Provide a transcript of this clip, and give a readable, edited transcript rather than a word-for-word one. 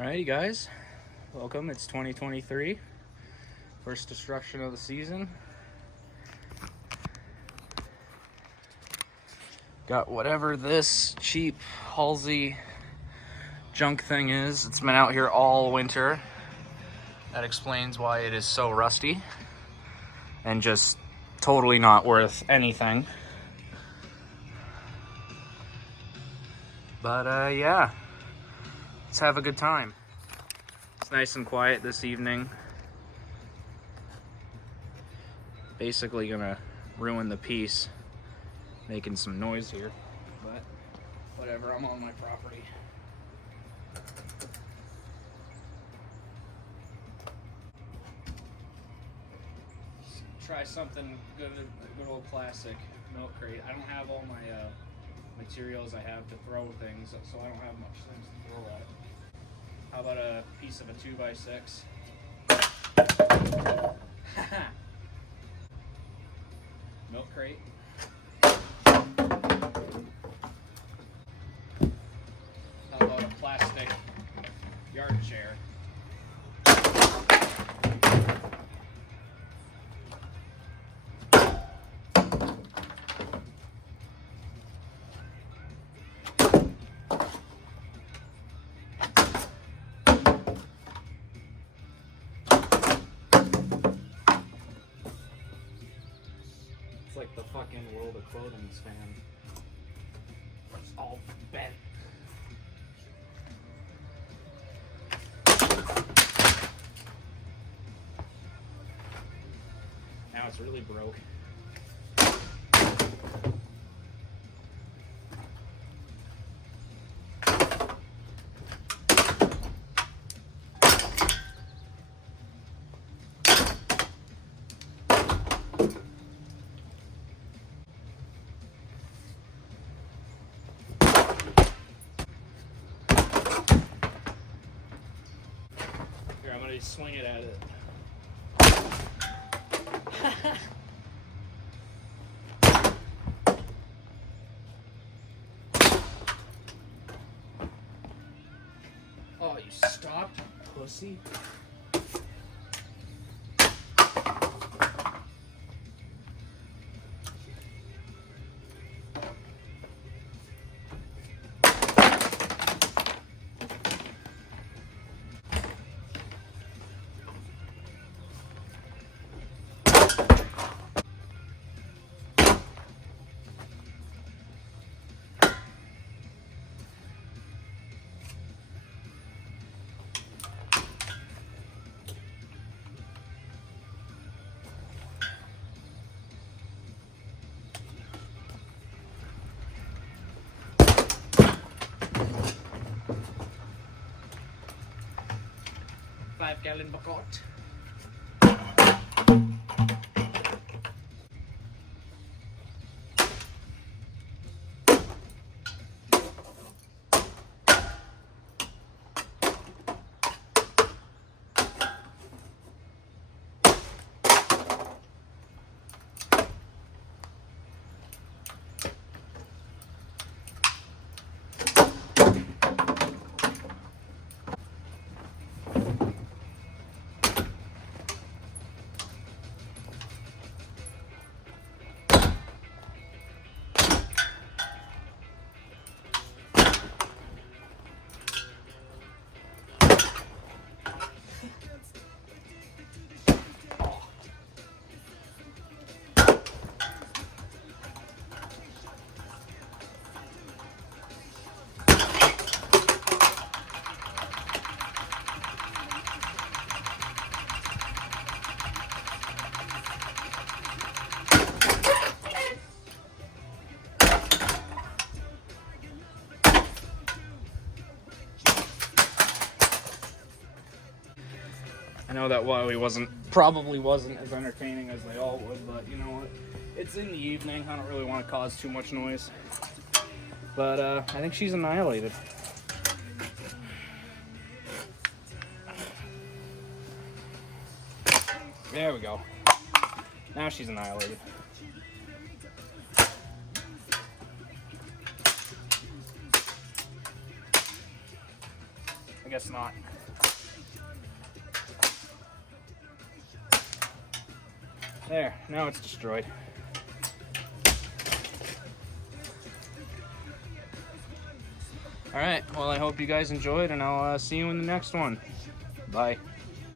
Alrighty guys, welcome. It's 2023, first destruction of the season. Got whatever this cheap Halsey junk thing is. It's been out here all winter. That explains why it is so rusty and just totally not worth anything. But yeah, let's have a good time. It's nice and quiet this evening. Basically gonna ruin the piece, making some noise here, but whatever, I'm on my property. Try something good, a good old classic milk crate. I don't have all my materials I have to throw things, so I don't have much things to throw at. How about a piece of a 2x6? Milk crate. How about a plastic yard chair? It's like the fucking World of Clothing fan. It's all bent. Now it's really broke. Here, I'm gonna swing it at it. Oh, you stopped, pussy? Five-gallon bucket. I know that Wowie probably wasn't as entertaining as they all would, but you know what? It's in the evening. I don't really want to cause too much noise. But I think she's annihilated. There we go. Now she's annihilated. guess not. There, now it's destroyed. All right, well, I hope you guys enjoyed, and I'll see you in the next one. Bye.